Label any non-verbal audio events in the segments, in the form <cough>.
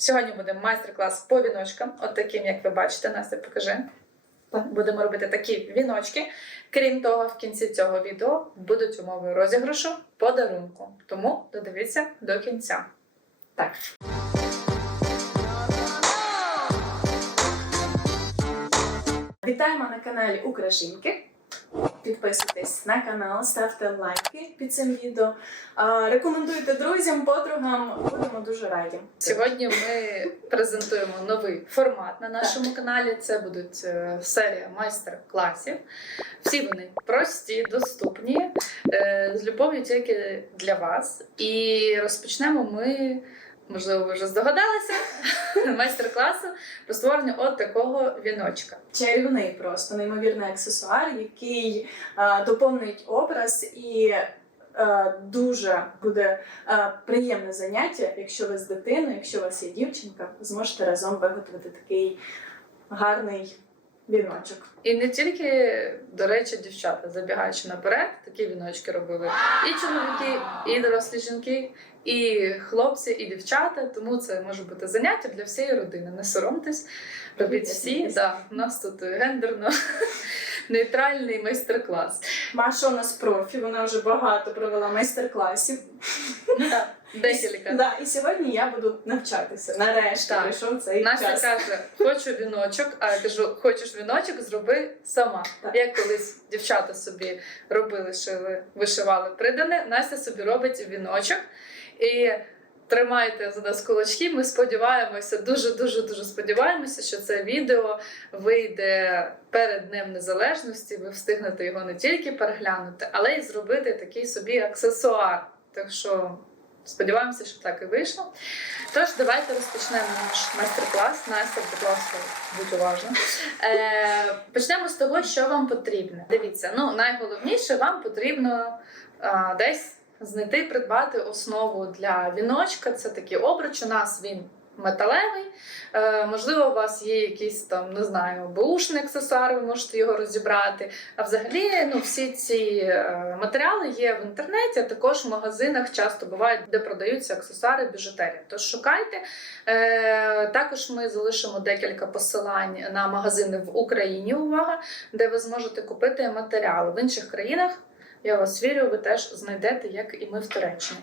Сьогодні буде майстер-клас по віночкам, от таким, як ви бачите, Настя, покажи. Будемо робити такі віночки. Крім того, в кінці цього відео будуть умови розіграшу подарунку. Тому додивіться до кінця. Так. Вітаємо на каналі Украшинки. Підписуйтесь на канал, ставте лайки під цим відео. Рекомендуйте друзям, подругам. Будемо дуже раді. Сьогодні ми презентуємо новий формат на нашому каналі. Це будуть е, серія майстер-класів. Всі вони прості, доступні, е, з любов'ю тільки для вас. І розпочнемо ми, можливо, ви вже здогадалися, <laughs> майстер-класу про створення от такого віночка. Чарівний просто неймовірний аксесуар, який а, доповнить образ і дуже буде приємне заняття, якщо ви з дитиною, якщо у вас є дівчинка, зможете разом виготовити такий гарний віночок. І не тільки, до речі, дівчата, забігаючи наперед, такі віночки робили і чоловіки, і дорослі жінки, і хлопці, і дівчата. Тому це може бути заняття для всієї родини. Не соромтесь, робіть всі. Да, у нас тут гендерно <laughs> нейтральний майстер-клас. Маша у нас профі, вона вже багато провела майстер-класів. Декілька. Да, і сьогодні я буду навчатися. Нарешті Так. прийшов цей Настя час. каже, хочу віночок, а я кажу, хочеш віночок, зроби сама. Так. Як колись дівчата собі робили, шили, вишивали придане, Настя собі робить віночок. І тримайте за нас кулачки. Ми сподіваємося, дуже дуже дуже сподіваємося, що це відео вийде перед Днем Незалежності. Ви встигнете його не тільки переглянути, але й зробити такий собі аксесуар. Так що сподіваємося, що так і вийшло. Тож, давайте розпочнемо наш майстер-клас. Настя, будь ласка, будь уважна. Е, почнемо з того, що вам потрібно. Дивіться, ну найголовніше, вам потрібно а, десь знайти, придбати основу для віночка. Це такий обруч. У нас він металевий. Е, можливо, у вас є якийсь там, не знаю, бушний аксесуар, ви можете його розібрати. А взагалі, ну, всі ці е, матеріали є в інтернеті, а також в магазинах часто бувають, де продаються аксесуари біжутерії. Тож шукайте. Е, також ми залишимо декілька посилань на магазини в Україні. Увага, де ви зможете купити матеріали в інших країнах. Я вас вірю, ви теж знайдете, як і ми в Туреччині.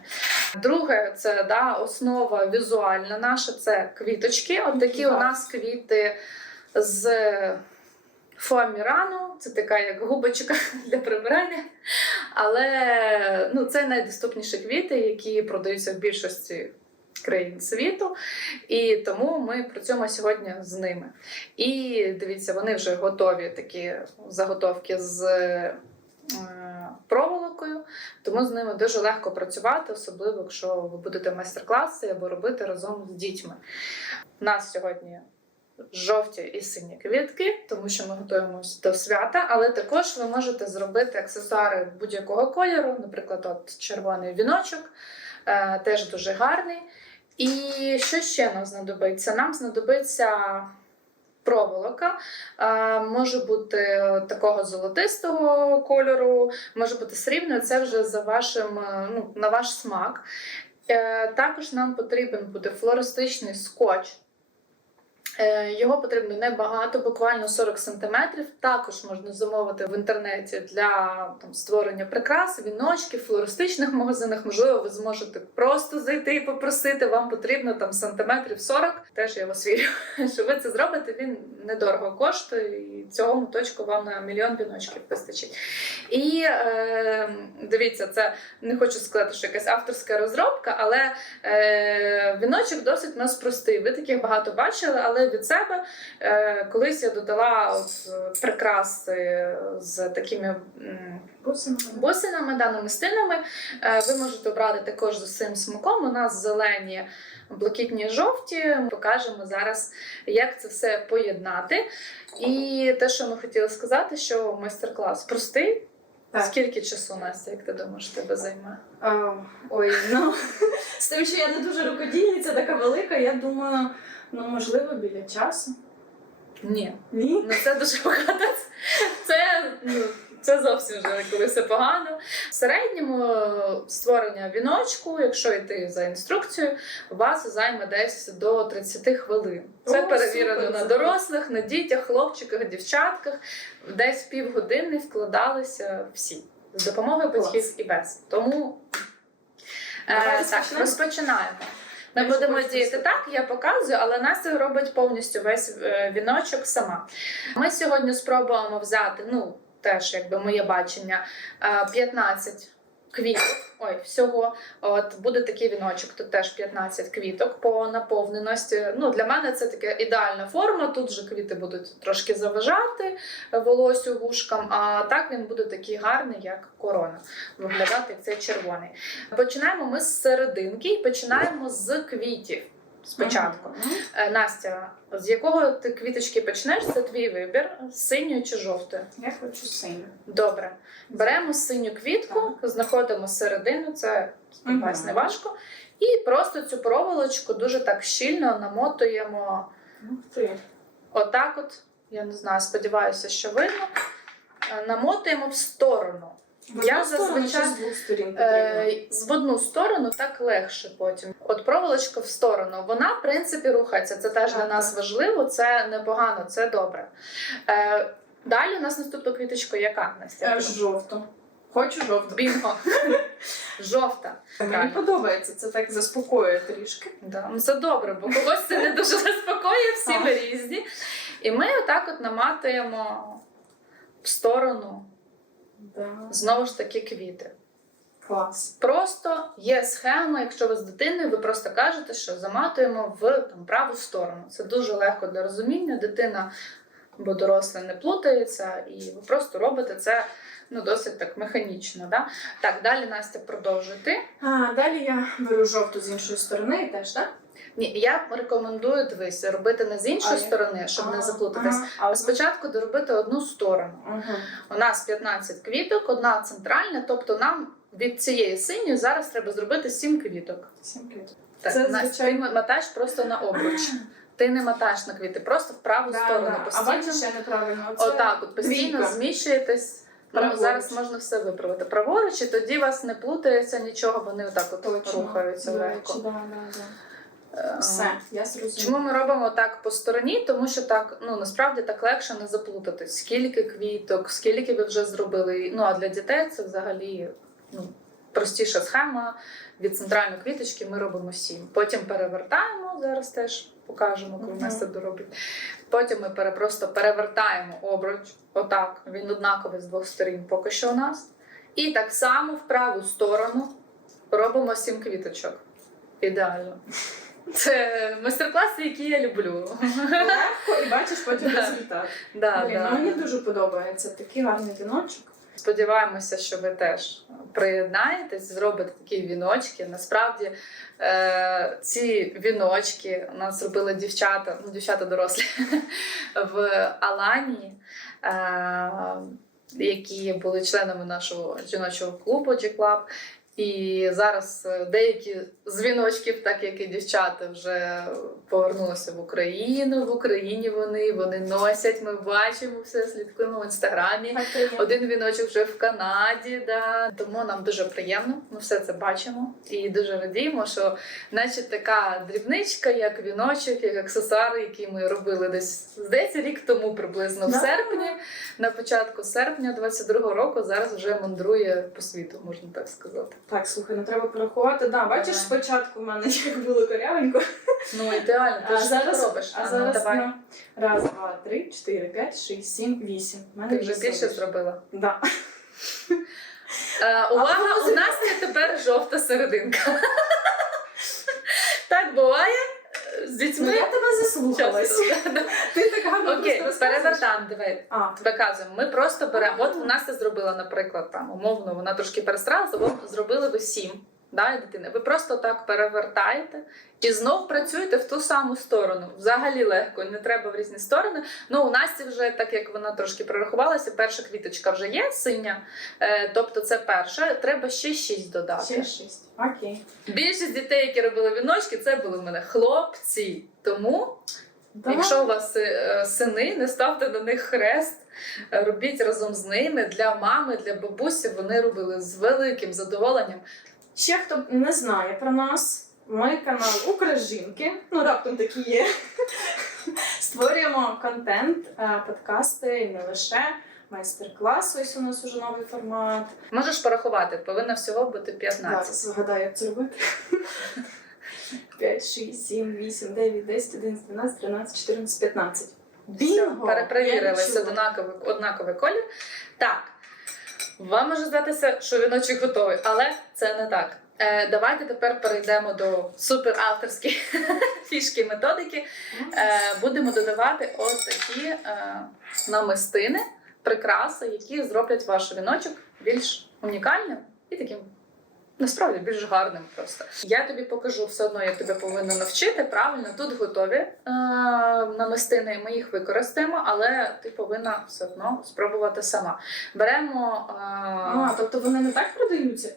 Друге, це да, основа візуальна наша це квіточки. От такі у нас квіти з фоамірану, це така як губочка <laughs> для прибирання. Але ну, це найдоступніші квіти, які продаються в більшості країн світу. І тому ми працюємо сьогодні з ними. І дивіться, вони вже готові такі заготовки з е, проволокою, тому з ними дуже легко працювати, особливо якщо ви будете майстер-класи або робити разом з дітьми. У нас сьогодні жовті і сині квітки, тому що ми готуємося до свята, але також ви можете зробити аксесуари будь-якого кольору, наприклад, от червоний віночок, е, теж дуже гарний. І що ще нам знадобиться? Нам знадобиться проволока, е, може бути такого золотистого кольору, може бути срібною, це вже за вашим, е, ну, на ваш смак. Е, Також нам потрібен буде флористичний скотч. Е, Його потрібно небагато, буквально 40 см. Також можна замовити в інтернеті для там, створення прикрас, віночків, флористичних магазинах. Можливо, ви зможете просто зайти і попросити. Вам потрібно там сантиметрів 40. Теж я вас вірю, <laughs> що ви це зробите. Він недорого коштує, і цього моточку вам на мільйон віночків вистачить. І е, дивіться, це не хочу сказати, що якась авторська розробка, але е, віночок досить у нас простий. Ви таких багато бачили, але від себе е, колись я додала от, е, прикраси з такими. бусинами, да, намистинами. Е, Ви можете обрати також з усім смаком. У нас зелені, блакитні, жовті. Ми покажемо зараз, як це все поєднати. І те, що ми хотіли сказати, що майстер-клас простий. Так. Скільки часу, Настя, як ти думаєш, тебе займе? Ой, ну <laughs> з тим, що я не дуже рукодільниця, така велика, я думаю, ну можливо, біля часу. Ні. Ні? Ну це дуже багато. Це ну, Це зовсім вже коли все погано. В середньому створення віночку, якщо йти за інструкцією, у вас займе десь до 30 хвилин. Це О, перевірено супер, на дорослих, на дітях, хлопчиках, дівчатках. Десь півгодини вкладалися всі з допомогою батьків і без. Тому е, так, розпочинаємо. Ми Я будемо діяти так, я показую, але Настя робить повністю весь е, віночок сама. Ми сьогодні спробуємо взяти, ну, теж якби моє бачення, е, 15 квіток. Ой, всього. От буде такий віночок, тут теж 15 квіток по наповненості. Ну, для мене це така ідеальна форма. Тут же квіти будуть трошки заважати волосю вушкам, а так він буде такий гарний, як корона. Виглядати як цей червоний. Починаємо ми з серединки і починаємо з квітів. Спочатку. Е, Настя, з якого ти квіточки почнеш? Це твій вибір, з синьої чи жовтої? Я хочу синю. Добре. Беремо синю квітку, знаходимо середину, це сподіваюсь, не важко. І просто цю проволочку дуже так щільно намотуємо Ух ти. отак, от, я не знаю, сподіваюся, що видно. Е, Намотуємо в сторону. Я зазвичай, з двох сторін потрібно. Е, з- в одну сторону так легше потім. От проволочка в сторону. Вона, в принципі, рухається. Це теж для нас важливо, це непогано, це добре. Е, далі у нас наступна квіточка яка, Настя? Е, Жовту. Хочу жовту. Бінго. <laughs> Жовта. Мені подобається, це так заспокоює трішки. Да. Ну, Це добре, бо когось це не дуже заспокоює, всі ми різні. І ми отак от наматуємо в сторону Да. знову ж таки квіти. Клас. Просто є схема, якщо ви з дитиною, ви просто кажете, що заматуємо в там, праву сторону. Це дуже легко для розуміння. Дитина або доросла не плутається, і ви просто робите це ну, досить так механічно. Да? Так, далі Настя продовжує ти. А, далі я беру жовту з іншої сторони і теж, так? Ні, я рекомендую дивись, робити не з іншої А, сторони, щоб не заплутатись. А А спочатку доробити одну сторону. Ага. У нас 15 квіток, одна центральна, тобто нам від цієї синьої зараз треба зробити 7 квіток. Сім квіток. Так, Це, Настя, звичайно- ти мотаєш просто на обруч. Ти не мотаєш на квіти, просто в праву Да, сторону да. А постійно. бачиш, я неправильно. Отак, от постійно двійка. зміщуєтесь. Ну, Праворуч. зараз можна все виправити праворуч, і тоді вас не плутається нічого, вони отак от рухаються легко. да, да, да. Е, Все, я зрозуміла. Чому ми робимо так по стороні? Тому що так ну насправді так легше не заплутатись. Скільки квіток, скільки ви вже зробили. Ну а для дітей це взагалі ну, простіша схема. Від центральної квіточки ми робимо сім. Потім перевертаємо зараз теж покажемо, коли Мгм. Настя доробить. Потім ми пере, просто перевертаємо обруч. Отак. Він однаковий з двох сторін поки що у нас. І так само в праву сторону робимо сім квіточок. Ідеально. Це майстер-класи, які я люблю. Легко і бачиш потім результат. Да, Блін, да. ну, мені дуже подобається такий гарний віночок. Сподіваємося, що ви теж приєднаєтесь, зробите такі віночки. Насправді е, ці віночки у нас робили дівчата, ну дівчата дорослі <laughs> в Аланії, е, які були членами нашого жіночого клубу G-Club. І зараз е, деякі з віночків, так як і дівчата, вже повернулися в Україну. В Україні вони, вони носять. Ми бачимо все, слідкуємо в інстаграмі. Один віночок вже в Канаді, да. тому нам дуже приємно. Ми все це бачимо і дуже радіємо, що наче така дрібничка, як віночок, як аксесуар, який ми робили десь здається рік тому приблизно в серпні. На початку серпня 22-го року зараз вже мандрує по світу, можна так сказати. Так, слухай, ну треба порахувати. Да, бачиш. Спочатку в мене <laughs> як було корявенько. Ну ідеально, ти А ж зараз, робиш. а зараз давай. ну, раз, два, три, чотири, п'ять, шість, сім, вісім. В мене Ти вже більше лише. зробила. Да. Е, увага, у нас є тепер жовта серединка. <laughs> Так буває е, з Ну, я тебе заслухалась. Да. Ти так гарно Окей, перевертаємо. А, Показуємо. Ми просто беремо. От Настя зробила, наприклад, там умовно, вона трошки перестралася, зробили ви сім. Да, і дитини. Ви просто так перевертаєте і знов працюєте в ту саму сторону. Взагалі легко, не треба в різні сторони. Ну, у Насті вже, так як вона трошки прорахувалася, перша квіточка вже є синя, е, тобто це перша. Треба ще шість додати. ще шість. Окей. Більшість дітей, які робили віночки, це були в мене хлопці. Тому Да. Якщо у вас е, сини, не ставте на них хрест, робіть разом з ними для мами, для бабусі. Вони робили з великим задоволенням. Ще хто не знає про нас, ми канал Укражінки, ну раптом такі є. Створюємо контент, е, подкасти і не лише майстер-клас. Ось у нас уже новий формат. Можеш порахувати, повинно всього бути 15. Так, згадаю, як це робити. 5, 6, 7, 8, 9, 10, 11, 12, 13, 14, 15. Бінго! Перепровірили однаковий, однаковий колір. Так, вам може здатися, що віночок готовий, але це не так. Е, давайте тепер перейдемо до суперавторської <laughs> фішки методики. Е, будемо додавати ось такі е, намистини, прикраси, які зроблять ваш віночок більш унікальним і таким. Насправді більш гарним просто. Я тобі покажу все одно, як тебе повинно навчити. Правильно, тут готові е, намистини, ми їх використаємо, але ти повинна все одно спробувати сама. Беремо, е, А, тобто вони не так продаються?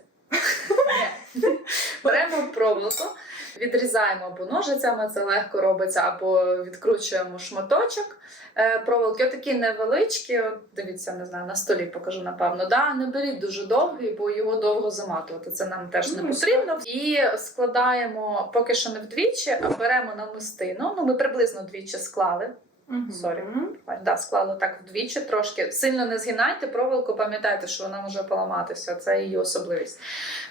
беремо проволоку, відрізаємо або ножицями, це легко робиться, або відкручуємо шматочок. Е, проволоки такі невеличкі, от дивіться, не знаю, на столі покажу, напевно. Да, не беріть дуже довгий, бо його довго заматувати. Це нам теж не Ну, потрібно. І складаємо поки що не вдвічі, а беремо намистину. Ну, ми приблизно двічі склали. Сорі. Да, склали так вдвічі трошки. Сильно не згинайте проволоку, пам'ятайте, що вона може поламатися. Це її особливість.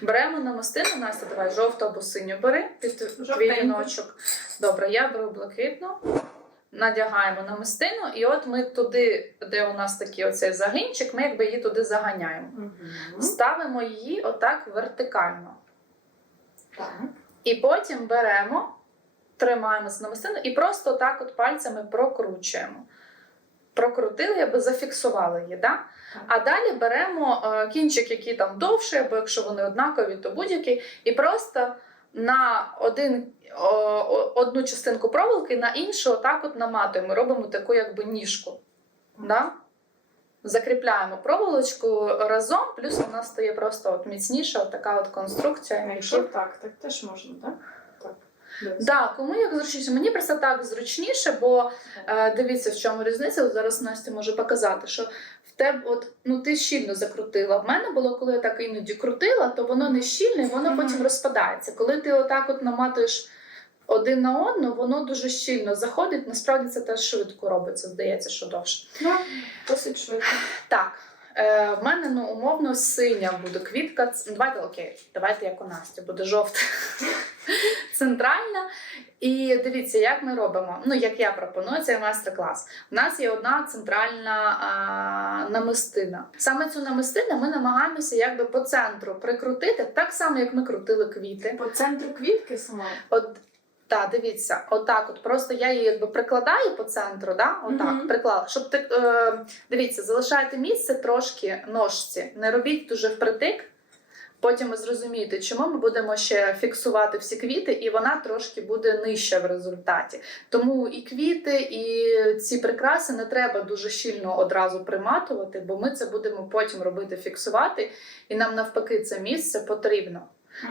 Беремо намистину, Настя, давай жовту або синю бери під твій віночок. Добре, я беру блакитну. Надягаємо намистину, і от ми туди, де у нас такий оцей загинчик, ми якби її туди заганяємо. Ставимо її отак вертикально. Так. І потім беремо, тримаємо намистину і просто так от пальцями прокручуємо. Прокрутили, аби зафіксували її. Да? А далі беремо е, кінчик, який там довший, або якщо вони однакові, то будь-який, і просто на один, одну частинку проволоки, на іншу отак от наматуємо, робимо таку якби ніжку. Да? Закріпляємо проволочку разом, плюс вона стає просто от міцніша, от така от конструкція. А якщо так, так теж можна, так? Так. Да, кому як зручніше. Мені просто так зручніше, бо е, дивіться, в чому різниця. От Зараз Настя може показати, що в тебе, от ну ти щільно закрутила. В мене було, коли я так іноді крутила, то воно не щільне, і воно потім розпадається. Коли ти отак от наматуєш один на одну, воно дуже щільно заходить. Насправді це теж швидко робиться, здається, що довше. Ну, досить швидко. Так. Е, в мене ну умовно синя буде квітка. Давайте окей, давайте як у Насті, буде жовта <laughs> центральна. І дивіться, як ми робимо. Ну, як я пропоную, цей майстер-клас. У нас є одна центральна а, намистина. Саме цю намистину ми намагаємося якби по центру прикрутити, так само, як ми крутили квіти. По центру квітки сама. От так, дивіться, отак, от просто я її якби прикладаю по центру, да? отак, Мгм. приклала. Щоб ти е, дивіться, залишайте місце трошки ножці, не робіть дуже впритик. Потім ви зрозумієте, чому ми будемо ще фіксувати всі квіти, і вона трошки буде нижча в результаті. Тому і квіти, і ці прикраси не треба дуже щільно одразу приматувати, бо ми це будемо потім робити фіксувати, і нам навпаки це місце потрібно.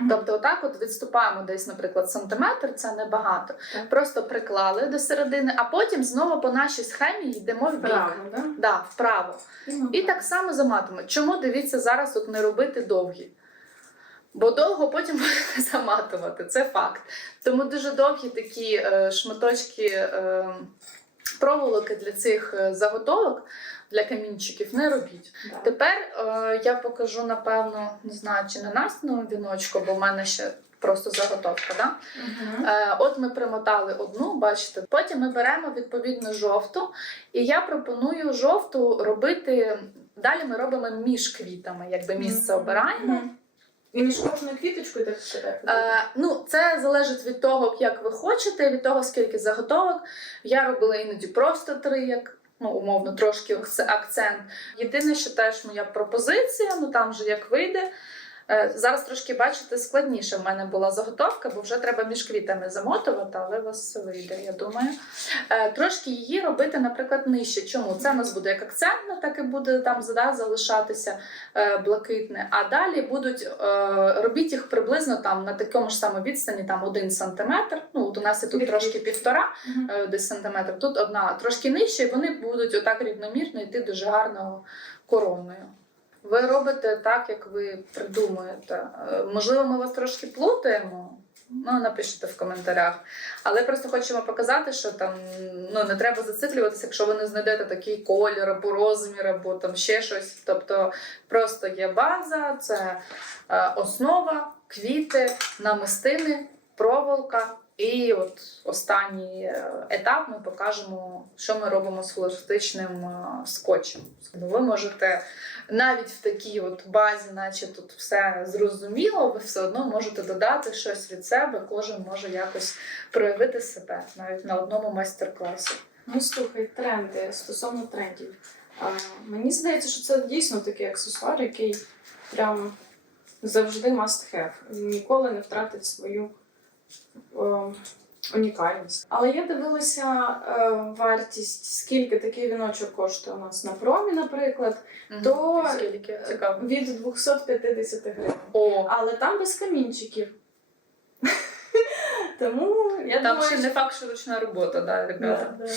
Тобто, отак от відступаємо десь, наприклад, сантиметр, це небагато. Так. Просто приклали до середини, а потім знову по нашій схемі йдемо в бік. Вправо, да? Да, вправо. Ну, І так само заматуємо. Чому дивіться зараз от не робити довгі? Бо довго потім <laughs> буде заматувати, це факт. Тому дуже довгі такі е, шматочки е, проволоки для цих е, заготовок, для камінчиків не робіть. Да. Тепер е, я покажу, напевно, не знаю, чи на Настіному віночку, бо в мене ще просто заготовка. Да? Мгм. Е, от ми примотали одну, бачите. Потім ми беремо відповідно жовту, і я пропоную жовту робити. Далі ми робимо між квітами, якби місце обираємо. І між кожною квіточкою так так. Е, ну, це залежить від того, як ви хочете, від того, скільки заготовок. Я робила іноді просто три, як ну, умовно, трошки акцент. Єдине, що теж моя пропозиція, ну там же як вийде. Е, Зараз трошки бачите складніше. В мене була заготовка, бо вже треба між квітами замотувати, але у вас все вийде, я думаю. Е, Трошки її робити, наприклад, нижче. Чому? Це у нас буде як акцентно, так і буде там да, залишатися е, блакитне. А далі будуть робіть їх приблизно там на такому ж самому відстані, там один сантиметр. Ну, от у нас і тут трошки півтора е, десь сантиметр. Тут одна трошки нижче, і вони будуть отак рівномірно йти дуже гарно короною. Ви робите так, як ви придумуєте. Е, Можливо, ми вас трошки плутаємо. Ну, напишіть в коментарях. Але просто хочемо показати, що там ну, не треба зациклюватися, якщо ви не знайдете такий колір або розмір, або там ще щось. Тобто просто є база, це е, основа, квіти, намистини, проволока. І от останній е, етап ми покажемо, що ми робимо з флористичним е, скотчем. Ви можете навіть в такій от базі, наче тут все зрозуміло, ви все одно можете додати щось від себе, кожен може якось проявити себе навіть на одному майстер-класі. Ну слухай, тренди стосовно трендів. Мені здається, що це дійсно такий аксесуар, який прям завжди must have. Ніколи не втратить свою унікальність. Але я дивилася е, вартість, скільки такий віночок коштує у нас на промі, наприклад, То- скільки цікаво. від 250 гривень. О, Але там без камінчиків. <laughs> Тому я там думаю, ще не факт, що ручна робота, да, ребята. Да,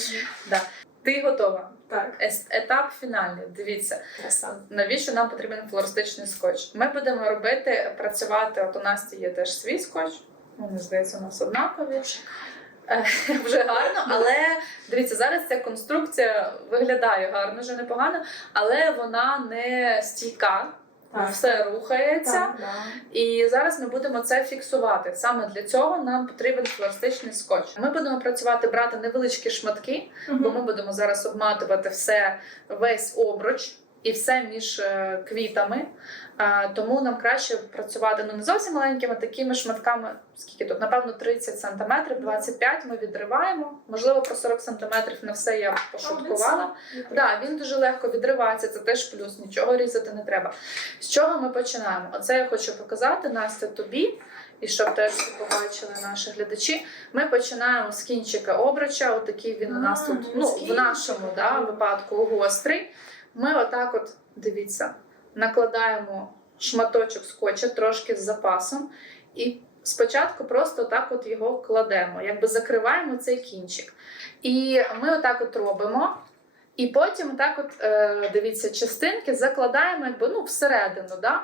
да, Ти готова? Так, Етап фінальний. Дивіться, краса. навіщо нам потрібен флористичний скотч? Ми будемо робити, працювати. От у Насті є теж свій скотч. Мені здається, у нас однакові. Е, <laughs> Вже гарно, але дивіться, зараз ця конструкція виглядає гарно, вже непогано, але вона не стійка, Так. все рухається. Так, да. І зараз ми будемо це фіксувати. Саме для цього нам потрібен флористичний скотч. Ми будемо працювати, брати невеличкі шматки, бо ми будемо зараз обматувати все, весь обруч і все між е, квітами. Тому нам краще працювати ну не зовсім маленькими, такими шматками. Скільки тут? Напевно, 30 см, 25 ми відриваємо. Можливо, про 40 см на все я пошуткувала. Да, він дуже легко відривається, це теж плюс, нічого різати не треба. З чого ми починаємо? Оце я хочу показати, Настя, тобі, і щоб теж побачили наші глядачі. Ми починаємо з кінчика обруча, отакий він у нас тут, ну, в нашому да, випадку гострий. Ми отак от, дивіться, накладаємо шматочок скотча трошки з запасом. І спочатку просто так от його кладемо, якби закриваємо цей кінчик. І ми отак от робимо. І потім так от, е, дивіться, частинки закладаємо якби, ну, всередину, да?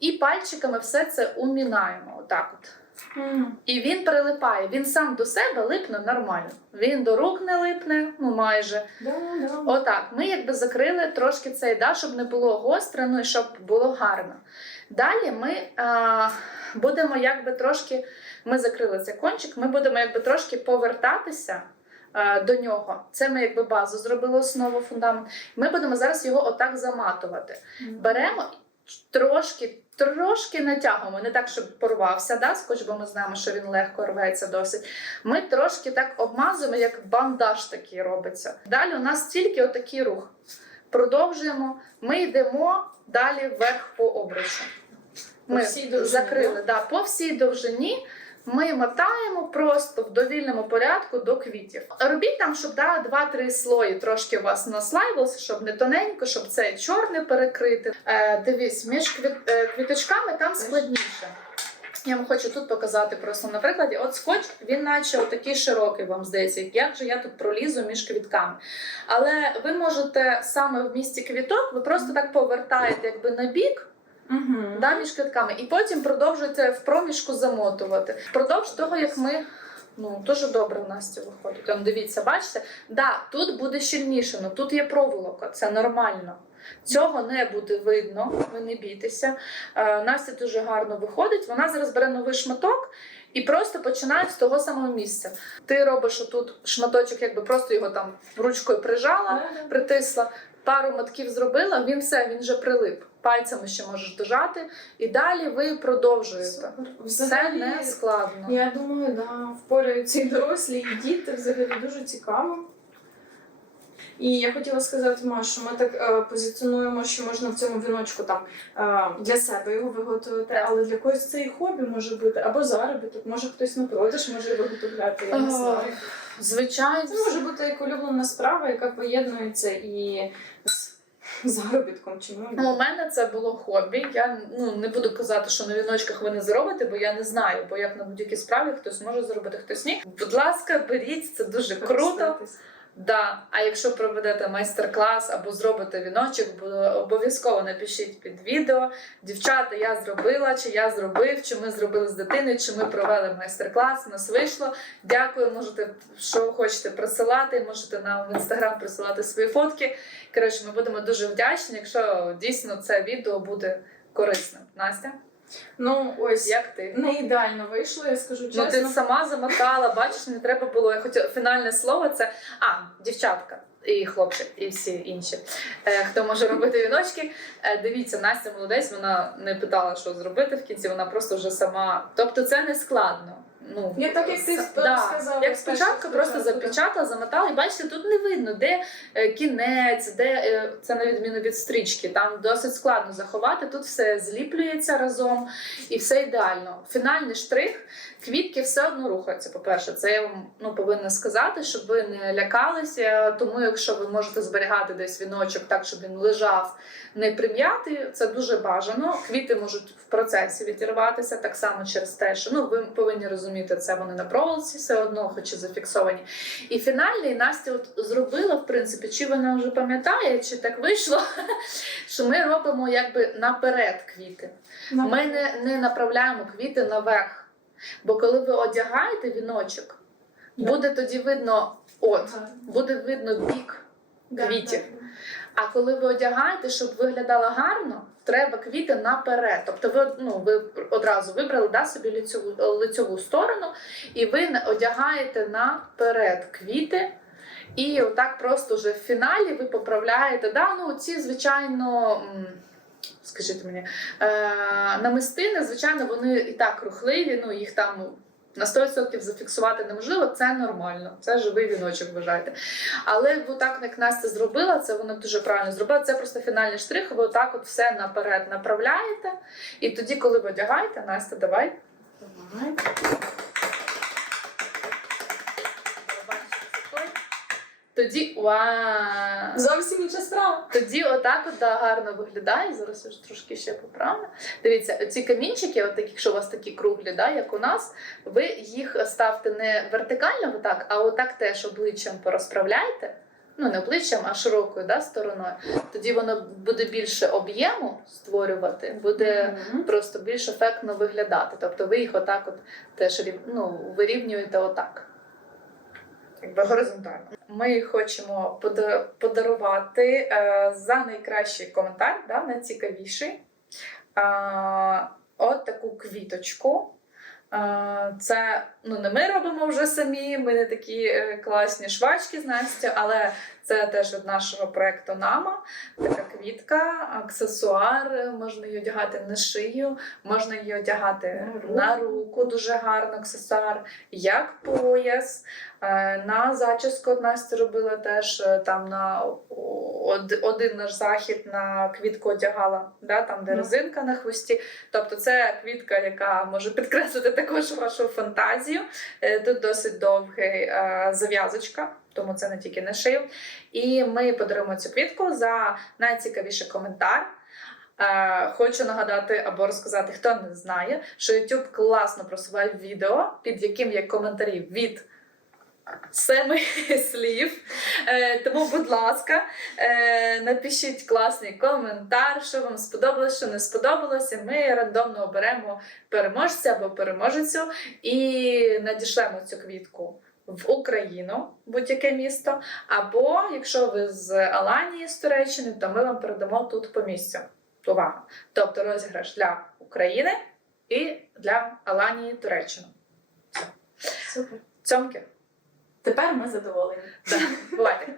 і пальчиками все це умінаємо. Отак от. Мгм. І він прилипає, він сам до себе липне нормально. Він до рук не липне, ну майже. Да, да. Отак, ми якби закрили трошки цей, да, щоб не було гостре, ну і щоб було гарно. Далі ми а, будемо якби трошки, ми закрили цей кончик, ми будемо якби трошки повертатися до нього. Це ми якби базу зробили, основу, фундамент. Ми будемо зараз його отак заматувати. Беремо трошки, трошки натягуємо, не так, щоб порвався, да, скотч, бо ми знаємо, що він легко рветься досить. Ми трошки так обмазуємо, як бандаж такий робиться. Далі у нас тільки отакий рух. Продовжуємо. Ми йдемо далі вверх по обручу. По Ми всій довжині, закрили да, по всій довжині. Ми мотаємо просто в довільному порядку до квітів. Робіть там, щоб да, 2-3 слої трошки у вас наслаювалося, щоб не тоненько, щоб це чорне перекрити. Е, дивись, між квіт, е, квіточками там складніше. Я вам хочу тут показати просто на прикладі. От скотч, він наче отакий широкий, вам здається, як же я тут пролізу між квітками. Але ви можете саме в місті квіток, ви просто так повертаєте якби на бік, Мгм. да, між квитками, і потім продовжуєте в проміжку замотувати. Впродовж того, як ми. Ну, дуже добре в Насті виходить. Он, дивіться, бачите? Да, тут буде щільніше, але тут є проволока, це нормально. Цього не буде видно, ви не бійтеся. Е, Настя дуже гарно виходить. Вона зараз бере новий шматок і просто починає з того самого місця. Ти робиш отут шматочок, якби просто його там ручкою прижала, притисла, пару мотків зробила, він все, він вже прилип. Пальцями ще можеш дожати, і далі ви продовжуєте. Все не складно. Я думаю, да, впораються і дорослі, і діти взагалі дуже цікаво. І я хотіла сказати, Маш, що ми так е, позиціонуємо, що можна в цьому віночку там е, для себе його виготовити, але для когось це і хобі може бути, або заробіток, може хтось на продаж може виготовляти. Я не знаю. Звичайно, Це може бути як улюблена справа, яка поєднується і з заробітком. Чому ні? Ну, у мене це було хобі. Я ну не буду казати, що на віночках ви не заробите, бо я не знаю. Бо як на будь-якій справі хтось може зробити, хтось ні. Будь ласка, беріть, це дуже круто. Да. А якщо проведете майстер-клас або зробите віночок, бо- обов'язково напишіть під відео. Дівчата, я зробила, чи я зробив, чи ми зробили з дитиною, чи ми провели майстер-клас. У нас вийшло. Дякую, можете що хочете присилати, можете нам в інстаграм присилати свої фотки. Коротше, ми будемо дуже вдячні, якщо дійсно це відео буде корисним. Настя, Ну ось як ти? не ідеально вийшло, я скажу Ну, ти сама замотала, бачиш, не треба було. Я хотіла фінальне слово це а, дівчатка. І хлопчик, і всі інші, е, хто може робити віночки. Е, дивіться, Настя молодець, вона не питала, що зробити в кінці, вона просто вже сама. Тобто це не складно. Ну, Я так, як ти с- сказала, Як спочатку просто запечатала, замотала, і бачите, тут не видно, де е, кінець, де е, це на відміну від стрічки. Там досить складно заховати. Тут все зліплюється разом і все ідеально. Фінальний штрих, квітки все одно рухаються. По-перше, це я вам ну, повинна сказати, щоб ви не лякалися. Тому, якщо ви можете зберігати десь віночок так, щоб він лежав, не прим'яти, це дуже бажано. Квіти можуть в процесі відірватися так само через те, що ну ви повинні розуміти, це вони на проволоці все одно, хоч і зафіксовані. І фінальний Настя от зробила, в принципі, чи вона вже пам'ятає, чи так вийшло, <laughs> що ми робимо якби наперед квіти. Ну, Ми не, не направляємо квіти наверх. Бо коли ви одягаєте віночок, буде тоді видно, от, буде видно бік. Квітів. А коли ви одягаєте, щоб виглядало гарно, треба квіти наперед. Тобто ви, ну, ви одразу вибрали да, собі лицьову, лицьову сторону, і ви одягаєте наперед квіти. І отак просто вже в фіналі ви поправляєте. Да, ну, ці, звичайно, скажіть мені, е, намистини, звичайно, вони і так рухливі, ну, їх там. На 100% зафіксувати неможливо, це нормально, це живий віночок, вважайте. Але отак, як Настя зробила, це вона дуже правильно зробила. Це просто фінальний штрих. Ви отак от все наперед направляєте. І тоді, коли ви одягаєте, Настя, давай. Давай. Тоді вау! Зовсім інша справа. Тоді отак от да, гарно виглядає. Зараз я ж трошки ще поправлю. Дивіться, ці камінчики, от такі, якщо у вас такі круглі, да, як у нас, ви їх ставте не вертикально, отак, а отак теж обличчям порозправляйте. Ну, не обличчям, а широкою да, стороною. Тоді воно буде більше об'єму створювати, буде Мгм. просто більш ефектно виглядати. Тобто ви їх отак от теж ну, вирівнюєте отак. Якби горизонтально. Ми хочемо подарувати е, за найкращий коментар, да, найцікавіший. От таку квіточку. Це ну, не ми робимо вже самі, ми не такі е, класні швачки з Настю, але це теж від нашого проєкту Нама. Така квітка, аксесуар, можна її одягати на шию, можна її одягати На руку. на руку, дуже гарно аксесуар, як пояс. Е, На зачіску Настя робила теж е, там на один наш захід на квітку одягала, да, там де Ну. резинка на хвості. Тобто це квітка, яка може підкреслити також вашу фантазію. Е, Тут досить довгий зав'язочка, тому це не тільки на шию. І ми подаруємо цю квітку за найцікавіший коментар. Е, Хочу нагадати або розказати, хто не знає, що YouTube класно просуває відео, під яким є коментарі від семи <laughs> слів. Е, Тому, будь ласка, е, напишіть класний коментар, що вам сподобалось, що не сподобалося. Ми рандомно оберемо переможця або переможецю і надішлемо цю квітку. В Україну, будь-яке місто, або якщо ви з Аланії з Туреччини, то ми вам передамо тут по місцю. Увага! Тобто розіграш для України і для Аланії Туреччини. Супер. Цьомки, Тепер ми задоволені. бувайте.